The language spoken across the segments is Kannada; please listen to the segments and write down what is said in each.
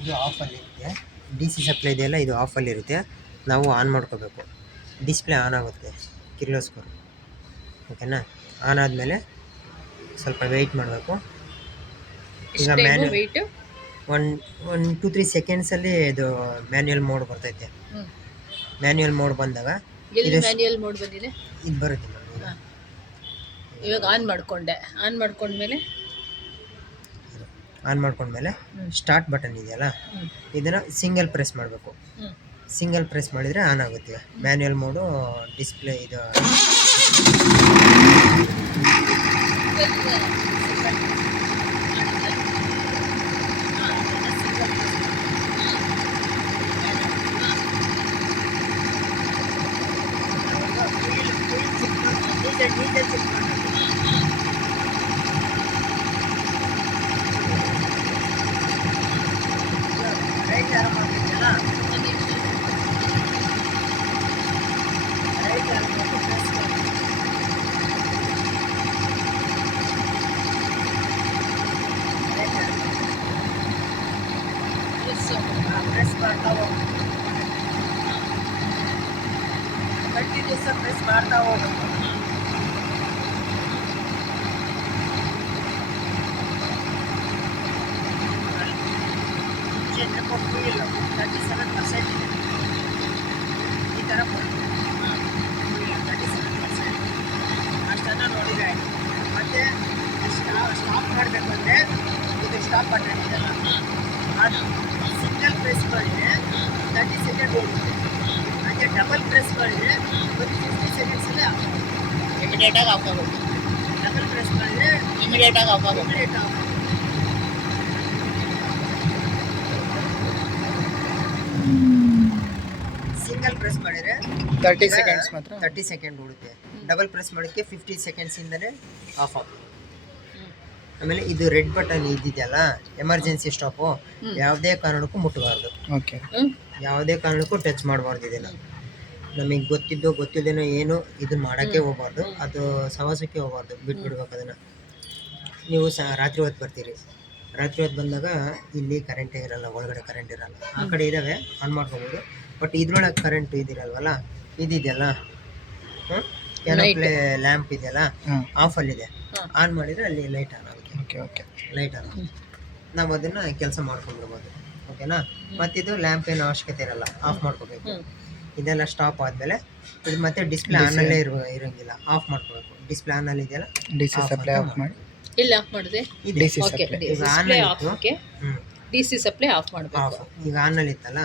ಇದು ಆಫಲ್ಲಿ ಇರುತ್ತೆ. ಡಿ ಸಿ ಸಪ್ಲೈ ಇದೆಯಲ್ಲ, ಇದು ಆಫಲ್ಲಿ ಇರುತ್ತೆ. ನಾವು ಆನ್ ಮಾಡ್ಕೋಬೇಕು. ಡಿಸ್ಪ್ಲೇ ಆನ್ ಆಗುತ್ತೆ ಕಿರ್ಲೋಸ್ಕರ್. ಓಕೆನಾ? ಆನ್ ಆದಮೇಲೆ ಸ್ವಲ್ಪ ವೆಯ್ಟ್ ಮಾಡಬೇಕು. ಈಗ ವೆಯ್ಟ್ 1-2-3 ಸೆಕೆಂಡ್ಸಲ್ಲಿ ಇದು ಮ್ಯಾನ್ಯಲ್ ಮೋಡ್ ಬರ್ತೈತೆ. ಮ್ಯಾನ್ಯಲ್ ಮೋಡ್ ಬಂದಾಗ ಎಲ್ಲಿ ಮ್ಯಾನ್ಯಲ್ ಮೋಡ್ ಬಂದಿದೆ? ಇದು ಬರುತ್ತೆ ಮೇಡಮ್. ಇವಾಗ ಆನ್ ಮಾಡ್ಕೊಂಡ್ಮೇಲೆ ಆನ್ ಮಾಡ್ಕೊಂಡ್ಮೇಲೆ ಸ್ಟಾರ್ಟ್ ಬಟನ್ ಇದೆಯಲ್ಲ, ಇದನ್ನು ಸಿಂಗಲ್ ಪ್ರೆಸ್ ಮಾಡಬೇಕು. ಸಿಂಗಲ್ ಪ್ರೆಸ್ ಮಾಡಿದರೆ ಆನ್ ಆಗುತ್ತೆ. ಮ್ಯಾನ್ಯಲ್ ಮೋಡು ಡಿಸ್ಪ್ಲೇ ಇದು ಪ್ರೆಸ್ ಮಾಡ್ತಾ ಹೋಗ್ಬೇಕು. ಕಂಟಿನ್ಯೂಸ್ ಪ್ರೆಸ್ ಮಾಡ್ತಾ ಹೋಗ್ಬೇಕು. ಇಲ್ಲ 37% ಇದೆ. ಈ ಥರ ಬರುತ್ತೆ. 37% ಅಷ್ಟನ್ನು ನೋಡಿದ್ರೆ ಆಯಿತು. ಮತ್ತು ಸ್ಟಾಪ್ ಮಾಡಬೇಕಂದ್ರೆ ಇದು ಸ್ಟಾಪ್ ಬಟನ್ ಇದೆಲ್ಲ, ಅದು ಸಿಂಗಲ್ ಪ್ರೆಸ್ ಮಾಡಿದರೆ 30 ಸೆಕೆಂಡ್ ಹೋಗುತ್ತೆ. ಹಾಗೆ ಡಬಲ್ ಪ್ರೆಸ್ ಮಾಡಿದರೆ ಒಂದು 50 ಸೆಕೆಂಡ್ಸಲ್ಲಿ ಇಮಿಡಿಯೇಟಾಗಿ ಆಫ್ ಆಗುತ್ತೆ. ಡಬಲ್ ಪ್ರೆಸ್ ಮಾಡಿದರೆ ಇಮಿಡಿಯೇಟಾಗಿ ಆಫ್ ಆಗುತ್ತೆ. Immediate of. ಸಿಂಗಲ್ ಪ್ರೆಸ್ ಮಾಡಿದರೆ 30 ಸೆಕೆಂಡ್ಸ್ ಮಾತ್ರ 30 ಸೆಕೆಂಡ್ ಉಳಿತೆ. ಡಬಲ್ ಪ್ರೆಸ್ ಮಾಡೋಕ್ಕೆ 50 ಸೆಕೆಂಡ್ಸಿಂದಲೇ ಆಫ್ ಆಗುತ್ತೆ. ಆಮೇಲೆ ಇದು ರೆಡ್ ಬಟನ್ ಇದ್ದಿದೆಯಲ್ಲ, ಎಮರ್ಜೆನ್ಸಿ ಸ್ಟಾಪು, ಯಾವುದೇ ಕಾರಣಕ್ಕೂ ಮುಟ್ಟಬಾರ್ದು. ಓಕೆ. ಯಾವುದೇ ಕಾರಣಕ್ಕೂ ಟಚ್ ಮಾಡಬಾರ್ದು. ಇದನ್ನು ನಮಗೆ ಗೊತ್ತಿದ್ದೇನೋ ಏನು ಇದನ್ನ ಮಾಡೋಕ್ಕೆ ಹೋಗ್ಬಾರ್ದು. ಅದು ಸವಾಸಕ್ಕೆ ಹೋಗ್ಬಾರ್ದು, ಬಿಟ್ಬಿಡ್ಬೇಕು ಅದನ್ನು. ನೀವು ರಾತ್ರಿ ಹೊತ್ತು ಬರ್ತೀರಿ. ರಾತ್ರಿ ಹೊತ್ತು ಬಂದಾಗ ಇಲ್ಲಿ ಕರೆಂಟೇ ಇರಲ್ಲ, ಒಳಗಡೆ ಕರೆಂಟ್ ಇರಲ್ಲ. ಆ ಕಡೆ ಇದ್ದಾವೆ, ಆನ್ ಮಾಡ್ಕೊಬೋದು. ಬಟ್ ಇದ್ರೊಳಗೆ ಕರೆಂಟ್ ಇದಿರಲ್ವಲ್ಲ, ಇದಿದೆಯಲ್ಲ ಕ್ಯಾನೋಪ್ಲೇ ಲ್ಯಾಂಪ್ ಇದೆಯಲ್ಲ, ಆಫಲ್ಲಿದೆ. ಆನ್ ಮಾಡಿದರೆ ಅಲ್ಲಿ ಲೈಟ್ ಆನ್ ಆಗುತ್ತೆ. ಓಕೆ. ಲೈಟ್ ಆನ್ ಆಗುತ್ತೆ. ನಾವು ಅದನ್ನು ಕೆಲಸ ಮಾಡ್ಕೊಂಡ್ಬಿಡ್ಬೋದು. ಓಕೆನಾ? ಮತ್ತಿದು ಲ್ಯಾಂಪ್ ಏನು ಅವಶ್ಯಕತೆ ಇರಲ್ಲ, ಆಫ್ ಮಾಡ್ಕೋಬೇಕು. ಇದೆಲ್ಲ ಸ್ಟಾಪ್ ಆದಮೇಲೆ ಇದು ಮತ್ತೆ ಡಿಸ್ಪ್ಲೇ ಆನಲ್ಲೇ ಇರೋಂಗಿಲ್ಲ, ಆಫ್ ಮಾಡ್ಕೋಬೇಕು. ಡಿಸ್ಪ್ಲೇ ಆನಲ್ಲಿ ಇದೆಯಲ್ಲ, ಡಿ ಸಿ ಸಪ್ಲೈ ಆಫ್ ಮಾಡಿ. ಇಲ್ಲ ಆಫ್ ಮಾಡಿದೆ. DC okay, supply. ಈಗ ಆನಲ್ಲಿ ಇತ್ತು. ಡಿ ಸಿ ಸಪ್ಲೈ ಆಫ್ ಮಾಡಬೇಕು. ಈಗ ಆನಲ್ಲಿ ಇತ್ತಲ್ಲ,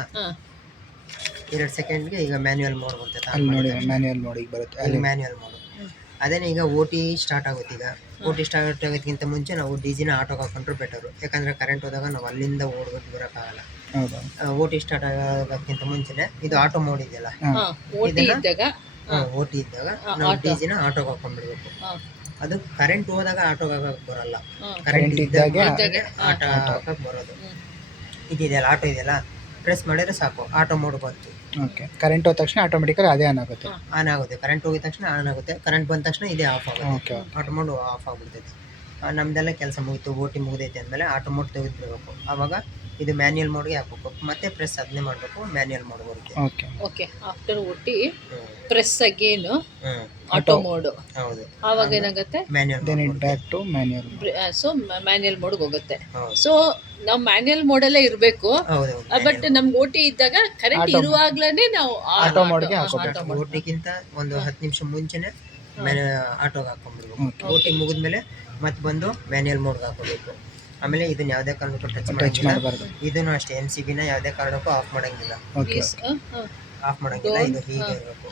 2 ಸೆಕೆಂಡ್ಗೆ ಈಗ ಮ್ಯಾನ್ಯುಯಲ್ ಮೋಡ್ ಬರ್ತೈತೆ. ಅಲ್ಲಿ ನೋಡಿ ಮ್ಯಾನ್ಯಲ್ ಮೋಡಿಗೆ ಬರುತ್ತೆ. ಅಲ್ಲಿ ಮ್ಯಾನ್ಯುಯಲ್ ಮೋಡ್. ಅದೇನೇ ಈಗ OT ಸ್ಟಾರ್ಟ್ ಆಗುತ್ತೆ. ಈಗ OT ಸ್ಟಾರ್ಟ್ ಆಗೋದಕ್ಕಿಂತ ಮುಂಚೆ ನಾವು DGನ ಆಟೋಗೆ ಹಾಕೊಂಡ್ರೆ ಬೆಟರು. ಯಾಕಂದರೆ ಕರೆಂಟ್ ಹೋದಾಗ ನಾವು ಅಲ್ಲಿಂದ ಓಡ್ಬಿಟ್ಟು ಬರೋಕ್ಕಾಗಲ್ಲ. ಹೌದಾ? OT ಸ್ಟಾರ್ಟ್ ಆಗೋದಕ್ಕಿಂತ ಮುಂಚೆನೇ ಇದು ಆಟೋ ಮೋಡ್ ಇದೆಯಲ್ಲ, ಓಟಿ ಇದ್ದಾಗ OT ಇದ್ದಾಗ ನಾವು DGನ ಆಟೋಗೆ ಹಾಕೊಂಡ್ಬಿಡ್ಬೇಕು. ಅದು ಕರೆಂಟ್ ಹೋದಾಗ ಆಟೋಗೆ ಹಾಕಕ್ಕೆ ಬರಲ್ಲ, ಕರೆಂಟ್ ಇದ್ದಾಗ ಆಟೋ ಹಾಕಕ್ಕೆ ಬರೋದು. ಇದೆಯಲ್ಲ ಆಟೋ ಇದೆಯಲ್ಲ, ಪ್ರೆಸ್ ಮಾಡಿದ್ರೆ ಸಾಕು, ಆಟೋ ಮೋಡ್ ಬಂತು. ಓಕೆ. ಕರೆಂಟ್ ಹೋದ ತಕ್ಷಣ ಆಟೋಮೆಟಿಕಲಿ ಅದೇ ಆನ್ ಆಗುತ್ತೆ. ಆನ್ ಆಗುತ್ತೆ. ಕರೆಂಟ್ ಹೋಗಿದ ತಕ್ಷಣ ಆನ್ ಆಗುತ್ತೆ. ಕರೆಂಟ್ ಬಂದ ತಕ್ಷಣ ಇದೇ ಆಫ್ ಆಗುತ್ತೆ. ಓಕೆ. ಆಟೋ ಮೋಡ್ ಆಫ್ ಆಗಿಬಿಡ್ತೈತೆ. ನಮ್ಮದೆಲ್ಲ ಕೆಲಸ ಮುಗೀತು, OT ಮುಗಿದೈತೆ ಅಂದಮೇಲೆ ಆಟೋ ಮೋಡ್ ತೆಗೆದುಬಿಡ್ಬೇಕು. ಆವಾಗ ಇದು ಮ್ಯಾನ್ಯುಯಲ್ ಮೋಡ್ಗೆ ಹಾಕಬೇಕು. ಮತ್ತೆ ಪ್ರೆಸ್ ಅದನ್ನೇ ಮಾಡಬೇಕು, ಮ್ಯಾನ್ಯುಯಲ್ ಮೋಡ್ ಬರುತ್ತೆ. Okay. Okay. After OT press again ಹ್ಞೂ ಆಟೋ ಮೋಡ್. ಹೌದು. ಆವಾಗ ಏನಾಗುತ್ತೆ? Manual then it back to manual. So manual ಮೋಡ್ಗೆ ಹೋಗುತ್ತೆ. ಹೌದು. ಸೊ ನಾವು ಮ್ಯಾನ್ಯಲ್ ಮೋಡಲ್ಲೇ ಇರಬೇಕು. ಹೌದು. ಬಟ್ ನಮ್ಗೆ ಓಟಿ ಇದ್ದಾಗ ಕರೆಂಟ್ ಇರುವಾಗ್ಲೇ ನಾವು ಆಟೋ ಮೋಡ್ಗೆ ಹಾಕೋಬೇಕು. OTಗಿಂತ ಒಂದು 10 ನಿಮಿಷ ಮುಂಚೆನೆ ಆಟೋಗೆ ಹಾಕೊಂಡ್ಬಿಡ್ಬೇಕು. OT ಮುಗಿದ್ಮೇಲೆ ಮತ್ತೆ ಬಂದು ಮ್ಯಾನ್ಯಲ್ ಮೋಡ್ಗೆ ಹಾಕೋಬೇಕು. ಆಮೇಲೆ ಇದನ್ನ ಯಾವುದೇ ಕಾರಣಕ್ಕೂ ಟಚ್ ಮಾಡಬಾರ್ದು. ಇದನ್ನು ಅಷ್ಟೇ, MCBನ ಯಾವುದೇ ಕಾರಣಕ್ಕೂ ಆಫ್ ಮಾಡೋಂಗಿಲ್ಲ. ಓಕೆ. ಆಫ್ ಮಾಡೋಂಗಿಲ್ಲ, ಇದು ಹೀಗೆ ಇರಬೇಕು.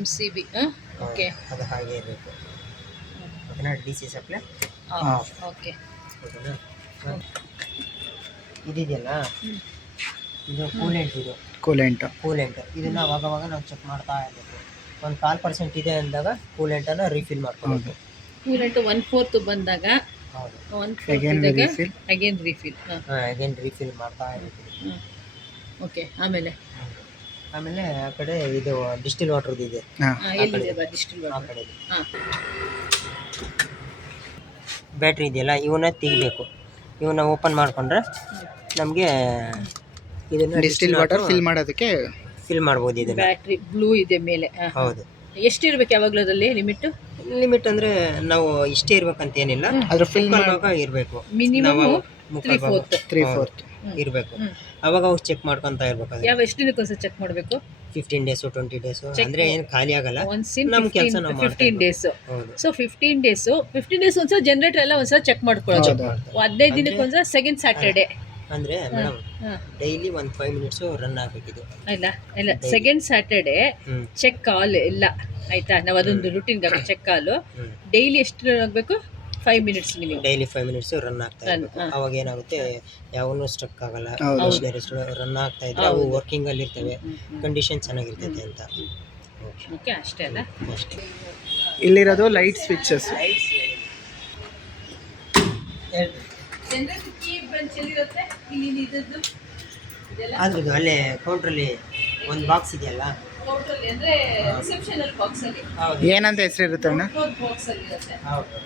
MCB ಓಕೆ, ಅದು ಹಾಗೆ ಇರಬೇಕು. ಓಕೆನಾ? DC supply of. ಓಕೆ. ಓಕೆನಾ? ಇದೆಯಲ್ಲ, ಇದು ಕೂಲೆಂಟ್. ಇದು ಕೂಲೆಂಟ್. ಇದನ್ನು ಅವಾಗವಾಗ ನಾವು ಚೆಕ್ ಮಾಡ್ತಾ ಇರಬೇಕು. ಒಂದು 1/4% ಇದೆ ಅಂದಾಗ ಕೂಲೆಂಟನ್ನು ರೀಫಿಲ್ ಮಾಡ್ಕೊಬೇಕು. ಕೂಲೆಂಟ್ 1/4 ಬಂದಾಗ ಹೌದು, 1/4 ಇದ್ದಾಗ ಅಗೇನ್ ರೀಫಿಲ್. ಅಗೇನ್ ರೀಫಿಲ್ ಮಾಡ್ತಾ ಇರ್ತೀವಿ. ಓಕೆ. ಆಮೇಲೆ ಆ ಕಡೆ ಇದು ಡಿಸ್ಟಿಲ್ ವಾಟರ್ ಇದೆ. ಎಲ್ಲಿದೆ ಡಿಸ್ಟಿಲ್ ಆ ವಾಟರ್? ಕಡೆ ಬ್ಯಾಟ್ರಿ ಇದೆಯಲ್ಲ, ಇವನ್ನ ತೆಗಿಬೇಕು. ಇವನ್ನ ಓಪನ್ ಮಾಡಿಕೊಂಡ್ರೆ ನಮಗೆ ಇದನ್ನು ಡಿಸ್ಟಿಲ್ ವಾಟರ್ ಫಿಲ್ ಮಾಡೋದಕ್ಕೆ ಫಿಲ್ ಮಾಡ್ಬೋದು ಇದನ್ನು. ಬ್ಯಾಟ್ರಿ ಬ್ಲೂ ಇದೆ ಮೇಲೆ. ಹೌದು. ಎಷ್ಟಿರ್ಬೇಕು ಯಾವಾಗಲೂ ಅದರಲ್ಲಿ ಲಿಮಿಟ್? ಲಿಮಿಟ್ ಅಂದರೆ ನಾವು ಇಷ್ಟೇ ಇರ್ಬೇಕಂತ ಏನಿಲ್ಲ, ಅದ್ರ ಫಿಲ್ ಇರಬೇಕು. ಮಿನಿಮಮ್ ನಾವು 3/4 ಇರಬೇಕು. ಅವಾಗ ಅವ್ರು ಚೆಕ್ ಮಾಡ್ಕೊಂತ ಇರ್ಬೇಕು. ಯಾವ ಎಷ್ಟು ದಿನಕ್ಕೆ ಒಂದ್ಸಲ ಚೆಕ್ ಮಾಡಬೇಕು? 15 ಡೇಸು 20 ಡೇಸು ಅಂದರೆ ಏನು ಖಾಲಿ ಆಗಲ್ಲ. ಒನ್ಸಿನ್ ನಮ್ಮ ಕೆಲಸ ನಾವು 15 ಡೇಸ್. ಹೌದು. ಸೊ 15 ಡೇಸ್ ಒಂದ್ಸಲ ಜನರೇಟರ್ ಎಲ್ಲ ಒಂದ್ಸಲ ಚೆಕ್ ಮಾಡ್ಕೊಳ್ಳೋದು. 15 ದಿನಕ್ಕೆ ಒಂದ್ಸಲ ಸೆಕೆಂಡ್ ಸ್ಯಾಟರ್ಡೆ ಅಂದರೆ ಮೇಡಮ್ ಡೈಲಿ ಒಂದು 5 ಮಿನಿಟ್ಸು ರನ್ ಆಗಬೇಕಿದು. ಇಲ್ಲ ಸೆಕೆಂಡ್ ಸ್ಯಾಟರ್ಡೆ ಚೆಕ್ ಕಾಲ್ ಎಲ್ಲ ಆಯ್ತಾ. ನಾವು ಅದೊಂದು ರೂಟೀನ್ ಚೆಕ್ ಕಾಲು ಡೈಲಿ ಎಷ್ಟು ಆಗಬೇಕು? 5 minutes minimum. Daily 5 minutes run ಆಗ್ತಾ ಇರಬೇಕು. ಅವಾಗ ಏನಾಗುತ್ತೆ, ಯಾವನು ಸ್ಟ್ರಕ್ ಆಗಲ್ಲ. ಮಿಷನರೀಸ್ ರನ್ ಆಗ್ತಾ ಇದ್ರೆ ಅವು ವರ್ಕಿಂಗ್ ಅಲ್ಲಿ ಇರ್ತವೆ, ಕಂಡೀಷನ್ ಚೆನ್ನಾಗಿರ್ತೈತೆ ಅಂತ. ಓಕೆ, ಅಷ್ಟೇ ಅಲ್ಲ. ಅಷ್ಟೇ. ಇಲ್ಲಿರೋದು ಲೈಟ್ ಸ್ವಿಚಸ್. ಅದ್ರದ್ದು ಅಲ್ಲೇ ಕೌಂಟ್ರಲ್ಲಿ ಒಂದು ಬಾಕ್ಸ್ ಇದೆಯಲ್ಲ, ಅಂದ್ರೆ ರಿಸೆಪ್ಷನ್ ಬಾಕ್ಸ್ ಅಲ್ಲಿ ಏನಂತ ಹೆಸರು ಇರುತ್ತೆ ಅಣ್ಣ? ಬಾಕ್ಸ್ ಅಲ್ಲಿ ಇರುತ್ತೆ. ಹೌದು.